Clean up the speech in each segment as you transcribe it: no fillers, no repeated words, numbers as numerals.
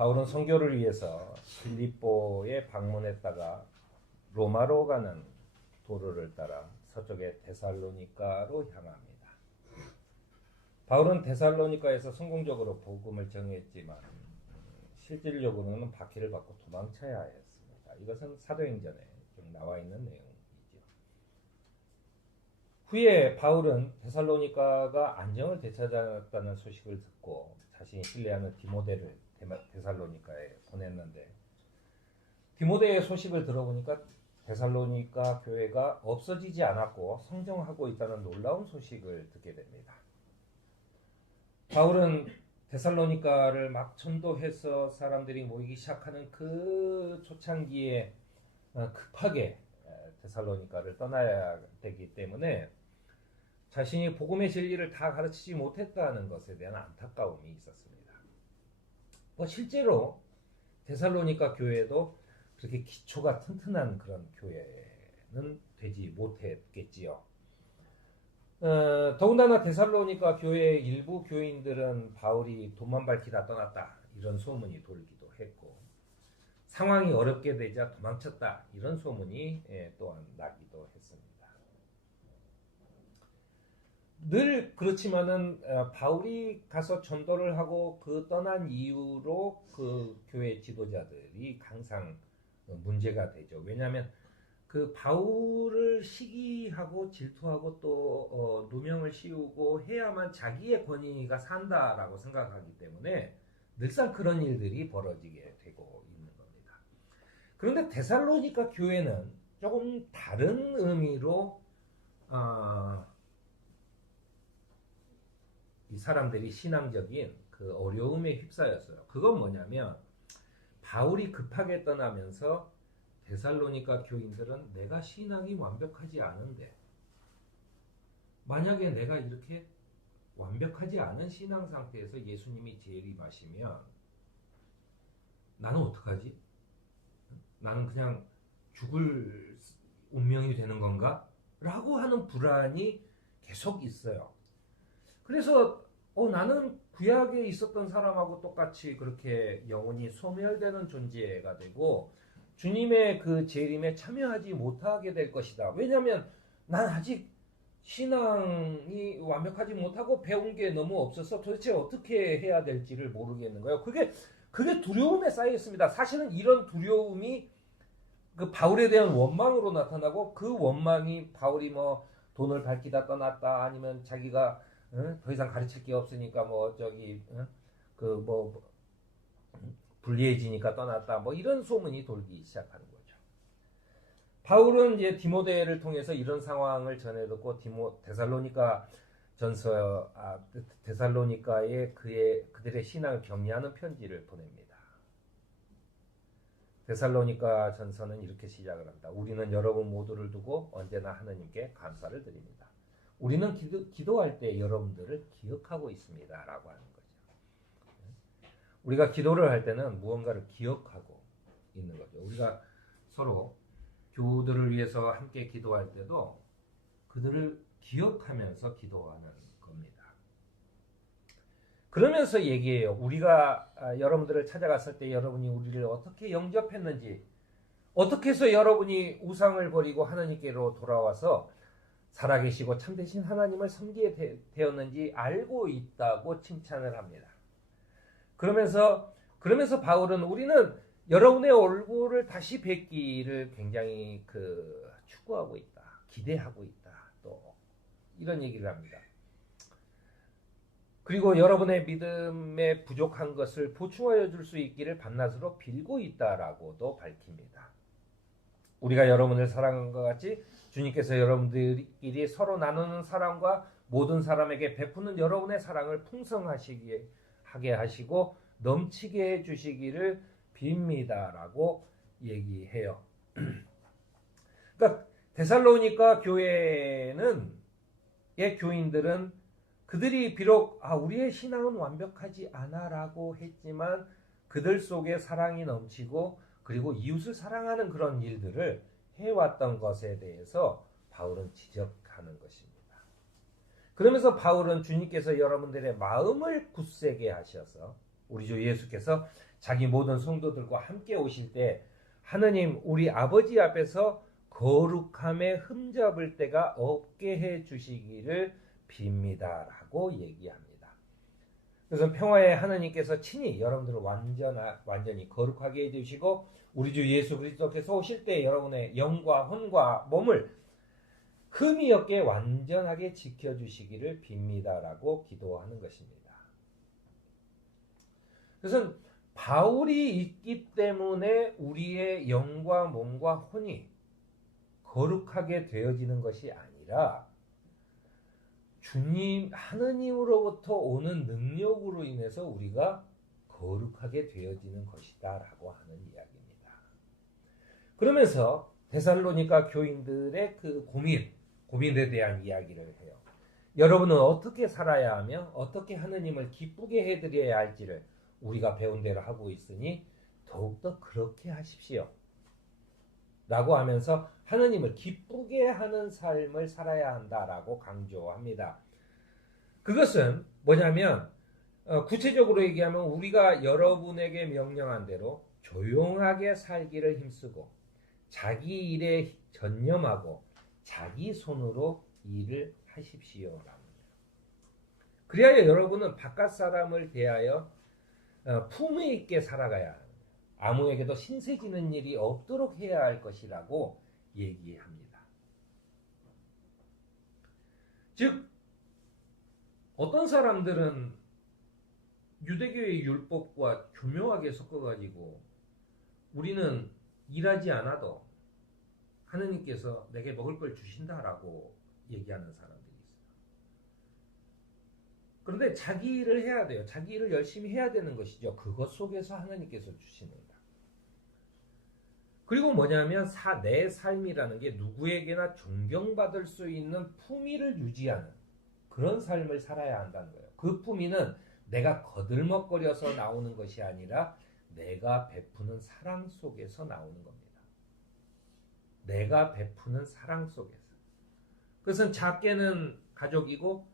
바울은 선교를 위해서 빌립보에 방문했다가 로마로 가는 도로를 따라 서쪽의 데살로니가로 향합니다. 바울은 데살로니가에서 성공적으로 복음을 전했지만 실질적으로는 박해를 받고 도망쳐야 했습니다. 이것은 사도행전에 좀 나와 있는 내용이죠. 후에 바울은 데살로니가가 안정을 되찾았다는 소식을 듣고 자신이 신뢰하는 디모데를 데살로니가에 보냈는데, 디모데의 소식을 들어보니까 데살로니가 교회가 없어지지 않았고 성장하고 있다는 놀라운 소식을 듣게 됩니다. 바울은 데살로니가를 막 전도해서 사람들이 모이기 시작하는 그 초창기에 급하게 데살로니가를 떠나야 되기 때문에 자신이 복음의 진리를 다 가르치지 못했다는 것에 대한 안타까움이 있었습니다. 실제로 데살로니가 교회도 그렇게 기초가 튼튼한 그런 교회는 되지 못했겠지요. 더군다나 데살로니가 교회의 일부 교인들은 바울이 돈만 밝히다 떠났다 이런 소문이 돌기도 했고, 상황이 어렵게 되자 도망쳤다 이런 소문이 또한 나기도 했습니다. 늘 그렇지만은 바울이 가서 전도를 하고 그 떠난 이후로 그 교회 지도자들이 항상 문제가 되죠. 왜냐하면 그 바울을 시기하고 질투하고 또 누명을 씌우고 해야만 자기의 권위가 산다라고 생각하기 때문에 늘상 그런 일들이 벌어지게 되고 있는 겁니다. 그런데 데살로니가 교회는 조금 다른 의미로 이 사람들이 신앙적인 그 어려움에 휩싸였어요. 그건 뭐냐면 바울이 급하게 떠나면서 데살로니가 교인들은 내가 신앙이 완벽하지 않은데, 만약에 내가 이렇게 완벽하지 않은 신앙 상태에서 예수님이 재림하시면 나는 어떡하지? 나는 그냥 죽을 운명이 되는 건가? 라고 하는 불안이 계속 있어요. 그래서 나는 구약에 있었던 사람하고 똑같이 그렇게 영혼이 소멸되는 존재가 되고 주님의 그 재림에 참여하지 못하게 될 것이다. 왜냐하면 난 아직 신앙이 완벽하지 못하고 배운 게 너무 없어서 도대체 어떻게 해야 될지를 모르겠는 거예요. 그게 두려움에 쌓여 있습니다. 사실은 이런 두려움이 그 바울에 대한 원망으로 나타나고, 그 원망이 바울이 뭐 돈을 밝히다 아니면 자기가 더 이상 가르칠 게 없으니까 불리해지니까 떠났다 이런 소문이 돌기 시작하는 거죠. 바울은 이제 디모데를 통해서 이런 상황을 전해 듣고 데살로니가에 그들의 신앙을 격려하는 편지를 보냅니다. 데살로니가 전서는 이렇게 시작을 합니다. 우리는 여러분 모두를 두고 언제나 하나님께 감사를 드립니다. 우리는 기도할 때 여러분들을 기억하고 있습니다. 라고 하는 거죠. 우리가 기도를 할 때는 무언가를 기억하고 있는 거죠. 우리가 서로 교우들을 위해서 함께 기도할 때도 그들을 기억하면서 기도하는 겁니다. 그러면서 얘기해요. 우리가 여러분들을 찾아갔을 때 여러분이 우리를 어떻게 영접했는지, 어떻게 해서 여러분이 우상을 버리고 하나님께로 돌아와서 살아계시고 참되신 하나님을 섬기게 되었는지 알고 있다고 칭찬을 합니다. 그러면서 바울은 우리는 여러분의 얼굴을 다시 뵙기를 굉장히 추구하고 있다, 기대하고 있다, 또 이런 얘기를 합니다. 그리고 여러분의 믿음에 부족한 것을 보충하여 줄 수 있기를 밤낮으로 빌고 있다라고도 밝힙니다. 우리가 여러분을 사랑한 것 같이 주님께서 여러분들끼리 서로 나누는 사랑과 모든 사람에게 베푸는 여러분의 사랑을 풍성하게 하시고 넘치게 해주시기를 빕니다라고 얘기해요. 그러니까 데살로니가 교회의 교인들은 그들이 비록 우리의 신앙은 완벽하지 않아라고 했지만 그들 속에 사랑이 넘치고 그리고 이웃을 사랑하는 그런 일들을 해왔던 것에 대해서 바울은 지적하는 것입니다. 그러면서 바울은 주님께서 여러분들의 마음을 굳세게 하셔서 우리 주 예수께서 자기 모든 성도들과 함께 오실 때 하느님 우리 아버지 앞에서 거룩함에 흠잡을 데가 없게 해 주시기를 빕니다라고 얘기합니다. 그래서 평화의 하느님께서 친히 여러분들을 완전히 거룩하게 해주시고 우리 주 예수 그리스도께서 오실 때 여러분의 영과 혼과 몸을 흠이 없게 완전하게 지켜주시기를 빕니다라고 기도하는 것입니다. 그래서 바울이 있기 때문에 우리의 영과 몸과 혼이 거룩하게 되어지는 것이 아니라 주님 하느님으로부터 오는 능력으로 인해서 우리가 거룩하게 되어지는 것이다 라고 하는 이야기입니다. 그러면서 데살로니가 교인들의 그 고민에 대한 이야기를 해요. 여러분은 어떻게 살아야 하며 어떻게 하느님을 기쁘게 해드려야 할지를 우리가 배운 대로 하고 있으니 더욱더 그렇게 하십시오 라고 하면서 하느님을 기쁘게 하는 삶을 살아야 한다라고 강조합니다. 그것은 뭐냐면 구체적으로 얘기하면 우리가 여러분에게 명령한 대로 조용하게 살기를 힘쓰고 자기 일에 전념하고 자기 손으로 일을 하십시오라는 거예요. 그래야 여러분은 바깥 사람을 대하여 품위 있게 살아가야 합니다. 아무에게도 신세지는 일이 없도록 해야 할 것이라고 얘기합니다. 즉 어떤 사람들은 유대교의 율법과 교묘하게 섞어가지고 우리는 일하지 않아도 하느님께서 내게 먹을 걸 주신다라고 얘기하는 사람들이 있어요. 그런데 자기 일을 해야 돼요. 자기 일을 열심히 해야 되는 것이죠. 그것 속에서 하느님께서 주시는다. 그리고 뭐냐면 내 삶이라는 게 누구에게나 존경받을 수 있는 품위를 유지하는 그런 삶을 살아야 한다는 거예요. 그 품위는 내가 거들먹거려서 나오는 것이 아니라 내가 베푸는 사랑 속에서 나오는 겁니다. 내가 베푸는 사랑 속에서. 그것은 작게는 가족이고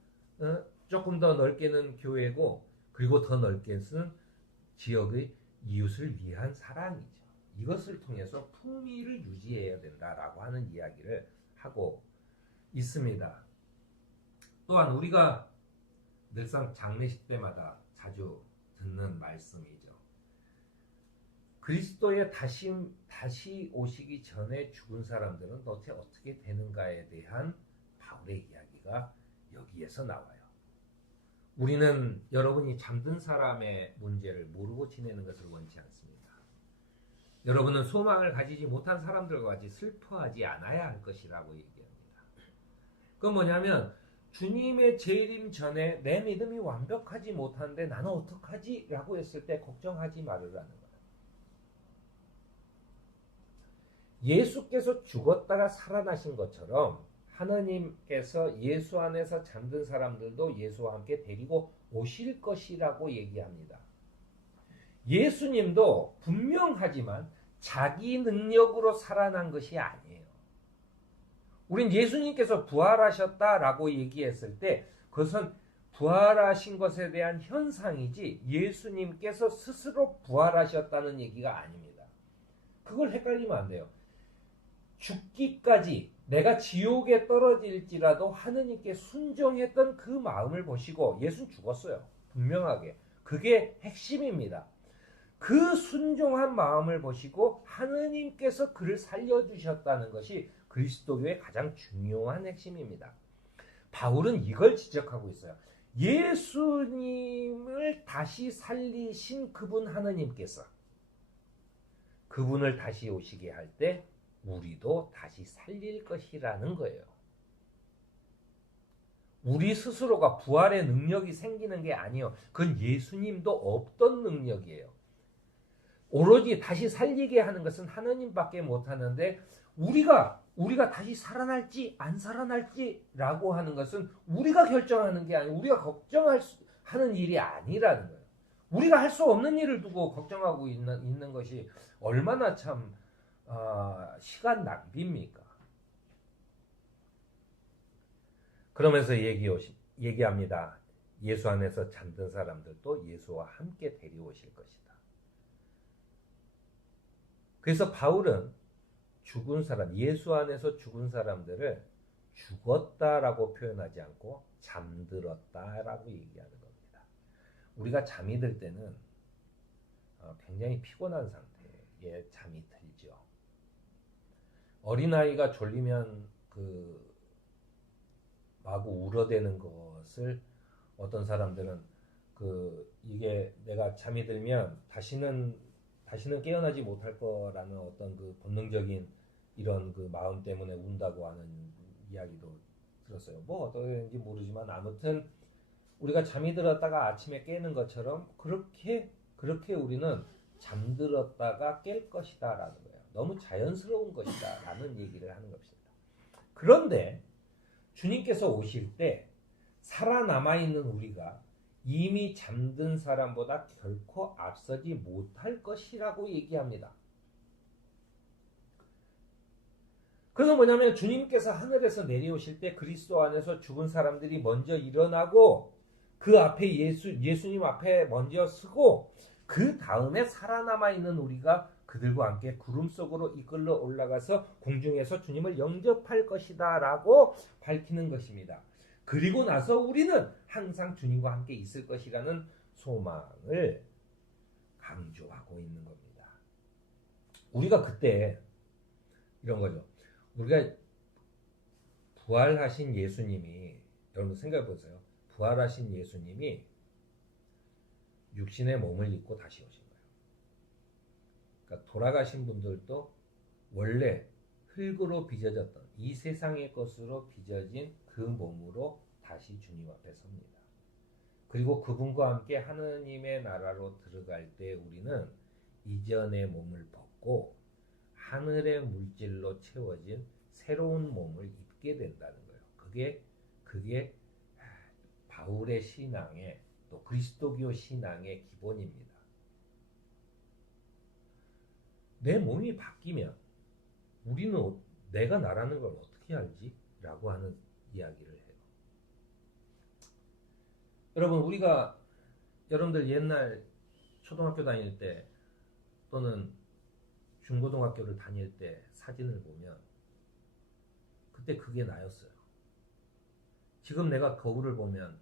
조금 더 넓게는 교회고 그리고 더 넓게는 지역의 이웃을 위한 사랑이죠. 이것을 통해서 품위를 유지해야 된다라고 하는 이야기를 하고 있습니다. 또한 우리가 늘상 장례식 때마다 자주 듣는 말씀이죠. 그리스도의 다시 오시기 전에 죽은 사람들은 도대체 어떻게 되는가에 대한 바울의 이야기가 여기에서 나와요. 우리는 여러분이 잠든 사람의 문제를 모르고 지내는 것을 원치 않습니다. 여러분은 소망을 가지지 못한 사람들과 같이 슬퍼하지 않아야 할 것이라고 얘기합니다. 그건 뭐냐면 주님의 재림 전에 내 믿음이 완벽하지 못한데 나는 어떡하지? 라고 했을 때 걱정하지 말으라는 거예요. 예수께서 죽었다가 살아나신 것처럼 하나님께서 예수 안에서 잠든 사람들도 예수와 함께 데리고 오실 것이라고 얘기합니다. 예수님도 분명하지만 자기 능력으로 살아난 것이 아니에요. 우린 예수님께서 부활하셨다라고 얘기했을 때 그것은 부활하신 것에 대한 현상이지 예수님께서 스스로 부활하셨다는 얘기가 아닙니다. 그걸 헷갈리면 안 돼요. 죽기까지 내가 지옥에 떨어질지라도 하느님께 순종했던 그 마음을 보시고 예수는 죽었어요. 분명하게. 그게 핵심입니다. 그 순종한 마음을 보시고 하느님께서 그를 살려주셨다는 것이 그리스도교의 가장 중요한 핵심입니다. 바울은 이걸 지적하고 있어요. 예수님을 다시 살리신 그분 하느님께서 그분을 다시 오시게 할 때 우리도 다시 살릴 것이라는 거예요. 우리 스스로가 부활의 능력이 생기는 게 아니에요. 그건 예수님도 없던 능력이에요. 오로지 다시 살리게 하는 것은 하나님밖에 못하는데 우리가 다시 살아날지 안 살아날지라고 하는 것은 우리가 결정하는 게 아니고 우리가 걱정하는 일이 아니라는 거예요. 우리가 할 수 없는 일을 두고 걱정하고 있는 것이 얼마나 참 시간 낭비입니까? 그러면서 얘기합니다. 예수 안에서 잠든 사람들도 예수와 함께 데려오실 것이다. 그래서 바울은 죽은 사람, 예수 안에서 죽은 사람들을 죽었다라고 표현하지 않고 잠들었다라고 얘기하는 겁니다. 우리가 잠이 들 때는 굉장히 피곤한 상태에 잠이 들죠. 어린아이가 졸리면 마구 울어대는 것을 어떤 사람들은 이게 내가 잠이 들면 다시는 깨어나지 못할 거라는 어떤 본능적인 이런 마음 때문에 운다고 하는 이야기도 들었어요. 뭐 어떤지 모르지만 아무튼 우리가 잠이 들었다가 아침에 깨는 것처럼 그렇게 우리는 잠들었다가 깰 것이다라는 거예요. 너무 자연스러운 것이다라는 얘기를 하는 것입니다. 그런데 주님께서 오실 때 살아남아 있는 우리가 이미 잠든 사람보다 결코 앞서지 못할 것이라고 얘기합니다. 그래서 뭐냐면 주님께서 하늘에서 내려오실 때 그리스도 안에서 죽은 사람들이 먼저 일어나고 그 앞에 예수님 앞에 먼저 서고 그 다음에 살아남아 있는 우리가 그들과 함께 구름 속으로 이끌러 올라가서 공중에서 주님을 영접할 것이다 라고 밝히는 것입니다. 그리고 나서 우리는 항상 주님과 함께 있을 것이라는 소망을 강조하고 있는 겁니다. 우리가 그때 이런 거죠. 우리가 부활하신 예수님이, 여러분 생각해 보세요. 부활하신 예수님이 육신의 몸을 입고 다시 오신 거예요. 그러니까 돌아가신 분들도 원래 흙으로 빚어졌던 이 세상의 것으로 빚어진 그 몸으로 다시 주님 앞에 섭니다. 그리고 그분과 함께 하느님의 나라로 들어갈 때 우리는 이전의 몸을 벗고 하늘의 물질로 채워진 새로운 몸을 입게 된다는 거예요. 그게 바울의 신앙의 또 그리스도교 신앙의 기본입니다. 내 몸이 바뀌면 우리는 내가 나라는 걸 어떻게 알지? 라고 하는 이야기를 해요. 여러분들 옛날 초등학교 다닐 때 또는 중고등학교를 다닐 때 사진을 보면 그때 그게 나였어요. 지금 내가 거울을 보면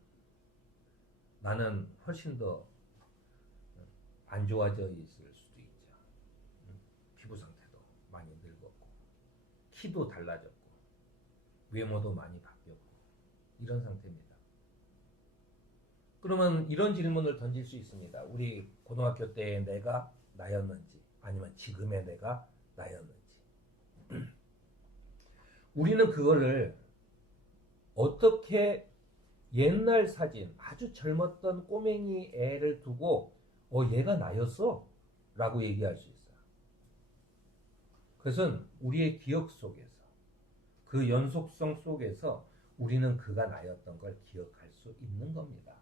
나는 훨씬 더 안 좋아져 있을 수도 있죠. 피부 상태도 많이 늙었고 키도 달라졌고 외모도 많이 바뀌었고 이런 상태입니다. 그러면 이런 질문을 던질 수 있습니다. 우리 고등학교 때의 내가 나였는지 아니면 지금의 내가 나였는지. 우리는 그거를 어떻게 옛날 사진, 아주 젊었던 꼬맹이 애를 두고 얘가 나였어? 라고 얘기할 수 있어요. 그것은 우리의 기억 속에서 그 연속성 속에서 우리는 그가 나였던 걸 기억할 수 있는 겁니다.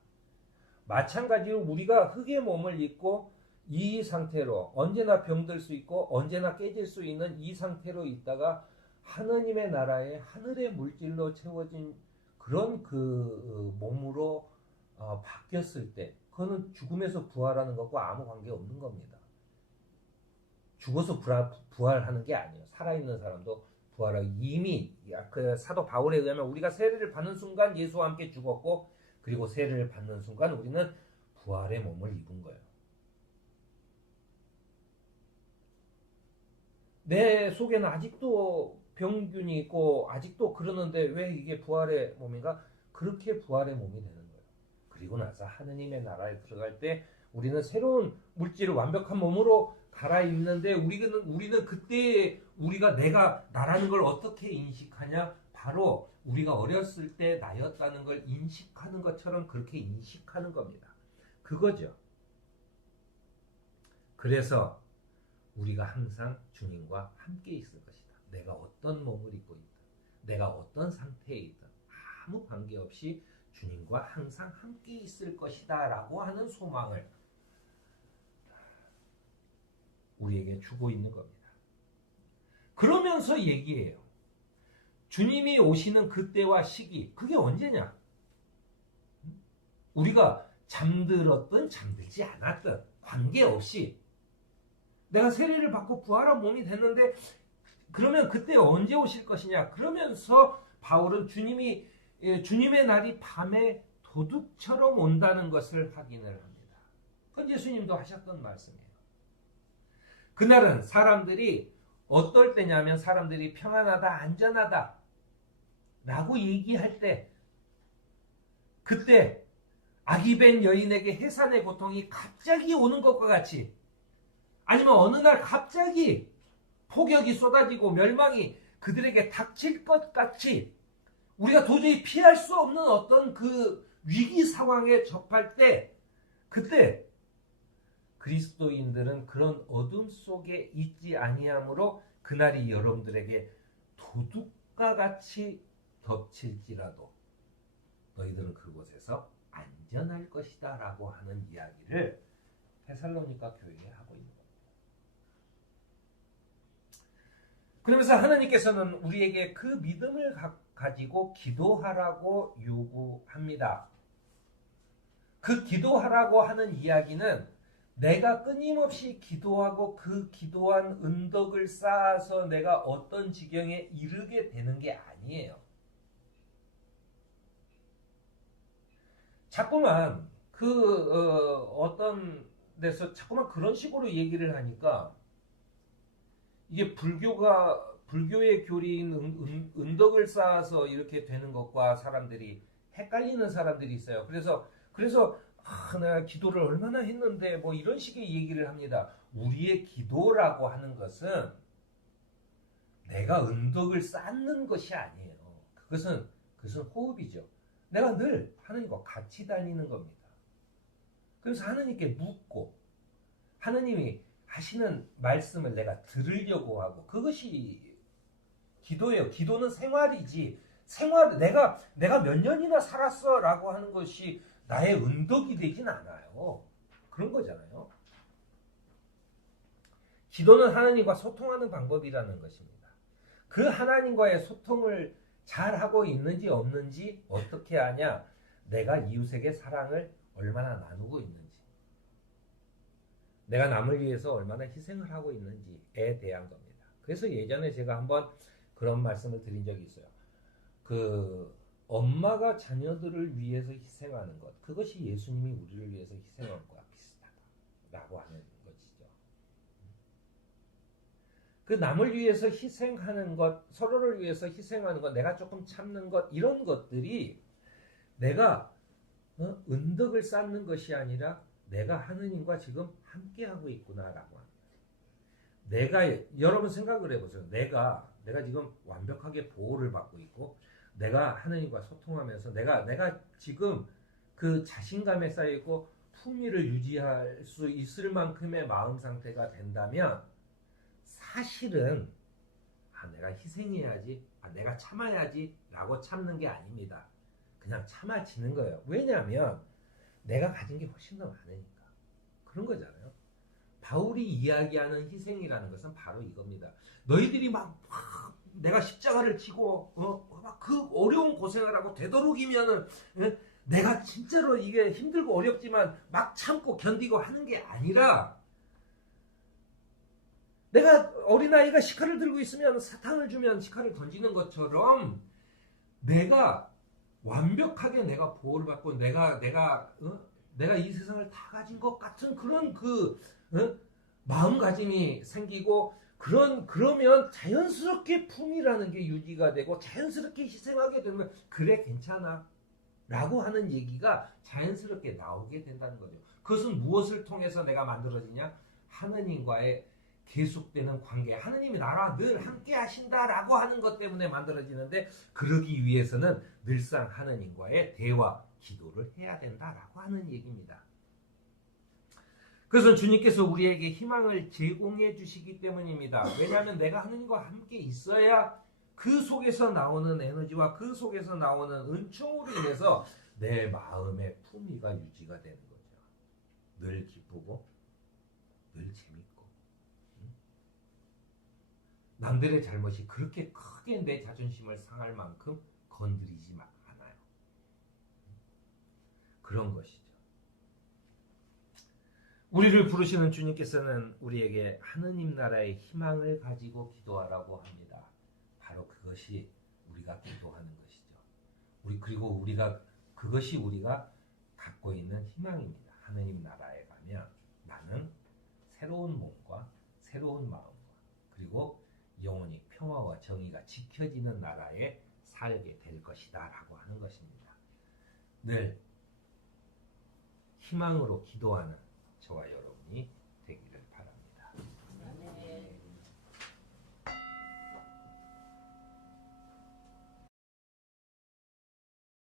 마찬가지로 우리가 흙의 몸을 입고 이 상태로 언제나 병들 수 있고 언제나 깨질 수 있는 이 상태로 있다가 하느님의 나라에 하늘의 물질로 채워진 그런 몸으로 바뀌었을 때 그거는 죽음에서 부활하는 것과 아무 관계 없는 겁니다. 죽어서 부활하는 게 아니에요. 살아있는 사람도 부활하고 이미 그 사도 바울에 의하면 우리가 세례를 받는 순간 예수와 함께 죽었고 그리고 세례를 받는 순간 우리는 부활의 몸을 입은 거예요. 내 속에는 아직도 병균이 있고 아직도 그러는데 왜 이게 부활의 몸인가? 그렇게 부활의 몸이 되는 거예요. 그리고 나서 하느님의 나라에 들어갈 때 우리는 새로운 물질을 완벽한 몸으로 갈아입는데 우리는 그때 우리가 내가 나라는 걸 어떻게 인식하냐? 바로 우리가 어렸을 때 나였다는 걸 인식하는 것처럼 그렇게 인식하는 겁니다. 그거죠. 그래서 우리가 항상 주님과 함께 있을 것이다. 내가 어떤 몸을 입고 있든 내가 어떤 상태에 있든 아무 관계없이 주님과 항상 함께 있을 것이다 라고 하는 소망을 우리에게 주고 있는 겁니다. 그러면서 얘기해요. 주님이 오시는 그때와 시기, 그게 언제냐? 우리가 잠들었든 잠들지 않았든 관계없이 내가 세례를 받고 부활한 몸이 됐는데 그러면 그때 언제 오실 것이냐? 그러면서 바울은 주님의 날이 밤에 도둑처럼 온다는 것을 확인을 합니다. 그건 예수님도 하셨던 말씀이에요. 그날은 사람들이 어떨 때냐면 사람들이 평안하다, 안전하다 라고 얘기할 때 그때 아기 벤 여인에게 해산의 고통이 갑자기 오는 것과 같이 아니면 어느 날 갑자기 폭격이 쏟아지고 멸망이 그들에게 닥칠 것 같이 우리가 도저히 피할 수 없는 어떤 그 위기 상황에 접할 때 그때 그리스도인들은 그런 어둠 속에 있지 아니하므로 그날이 여러분들에게 도둑과 같이 덮칠지라도 너희들은 그곳에서 안전할 것이다 라고 하는 이야기를 데살로니가 교회에 하고 있는 겁니다. 그러면서 하나님께서는 우리에게 그 믿음을 가지고 기도하라고 요구합니다. 그 기도하라고 하는 이야기는 내가 끊임없이 기도하고 그 기도한 은덕을 쌓아서 내가 어떤 지경에 이르게 되는 게 아니에요. 자꾸만 어떤 데서 자꾸만 그런 식으로 얘기를 하니까 이게 불교의 교리인 은덕을 쌓아서 이렇게 되는 것과 사람들이 헷갈리는 사람들이 있어요. 그래서 내가 기도를 얼마나 했는데 뭐 이런 식의 얘기를 합니다. 우리의 기도라고 하는 것은 내가 은덕을 쌓는 것이 아니에요. 그것은 호흡이죠. 내가 늘 하나님과 같이 다니는 겁니다. 그래서 하나님께 묻고 하나님이 하시는 말씀을 내가 들으려고 하고 그것이 기도예요. 기도는 생활이지. 내가 몇 년이나 살았어라고 하는 것이 나의 은덕이 되진 않아요. 그런 거잖아요. 기도는 하나님과 소통하는 방법이라는 것입니다. 그 하나님과의 소통을 잘 하고 있는지 없는지 어떻게 아냐? 내가 이웃에게 사랑을 얼마나 나누고 있는지, 내가 남을 위해서 얼마나 희생을 하고 있는지에 대한 겁니다. 그래서 예전에 제가 한번 그런 말씀을 드린 적이 있어요. 엄마가 자녀들을 위해서 희생하는 것, 그것이 예수님이 우리를 위해서 희생한 것과 비슷하다라고 하는 것이죠. 그 남을 위해서 희생하는 것, 서로를 위해서 희생하는 것, 내가 조금 참는 것, 이런 것들이 내가 은덕을 쌓는 것이 아니라 내가 하느님과 지금 함께하고 있구나라고 합니다. 여러분 생각을 해보세요. 내가 지금 완벽하게 보호를 받고 있고 내가 하느님과 소통하면서 내가 지금 그 자신감에 쌓이고 품위를 유지할 수 있을 만큼의 마음 상태가 된다면 사실은 내가 희생해야지, 내가 참아야지 라고 참는 게 아닙니다. 그냥 참아지는 거예요. 왜냐하면 내가 가진 게 훨씬 더 많으니까. 그런 거잖아요. 바울이 이야기하는 희생이라는 것은 바로 이겁니다. 너희들이 막 내가 십자가를 지고 막 그 어려운 고생을 하고 되도록이면은 내가 진짜로 이게 힘들고 어렵지만 막 참고 견디고 하는 게 아니라 내가 어린아이가 식칼을 들고 있으면 사탕을 주면 식칼을 던지는 것처럼 내가 완벽하게 내가 보호를 받고 내가 이 세상을 다 가진 것 같은 그런 마음가짐이 생기고 그러면 자연스럽게 품이라는 게 유지가 되고 자연스럽게 희생하게 되면 그래 괜찮아 라고 하는 얘기가 자연스럽게 나오게 된다는 거죠. 그것은 무엇을 통해서 내가 만들어지냐? 하느님과의 계속되는 관계, 하느님이 나와 늘 함께 하신다라고 하는 것 때문에 만들어지는데 그러기 위해서는 늘상 하느님과의 대화, 기도를 해야 된다라고 하는 얘기입니다. 그것은 주님께서 우리에게 희망을 제공해 주시기 때문입니다. 왜냐하면 내가 하느님과 함께 있어야 그 속에서 나오는 에너지와 그 속에서 나오는 은총으로 인해서 내 마음의 품위가 유지가 되는 거죠. 늘 기쁘고 늘 재밌고 남들의 잘못이 그렇게 크게 내 자존심을 상할 만큼 건드리지 않아요. 그런 것이죠. 우리를 부르시는 주님께서는 우리에게 하느님 나라의 희망을 가지고 기도하라고 합니다. 바로 그것이 우리가 기도하는 것이죠. 그리고 그것이 우리가 갖고 있는 희망입니다. 하느님 나라에 가면 나는 새로운 몸과 새로운 마음과 그리고 영원히 평화와 정의가 지켜지는 나라에 살게 될 것이다 라고 하는 것입니다. 늘 희망으로 기도하는 저와 여러분이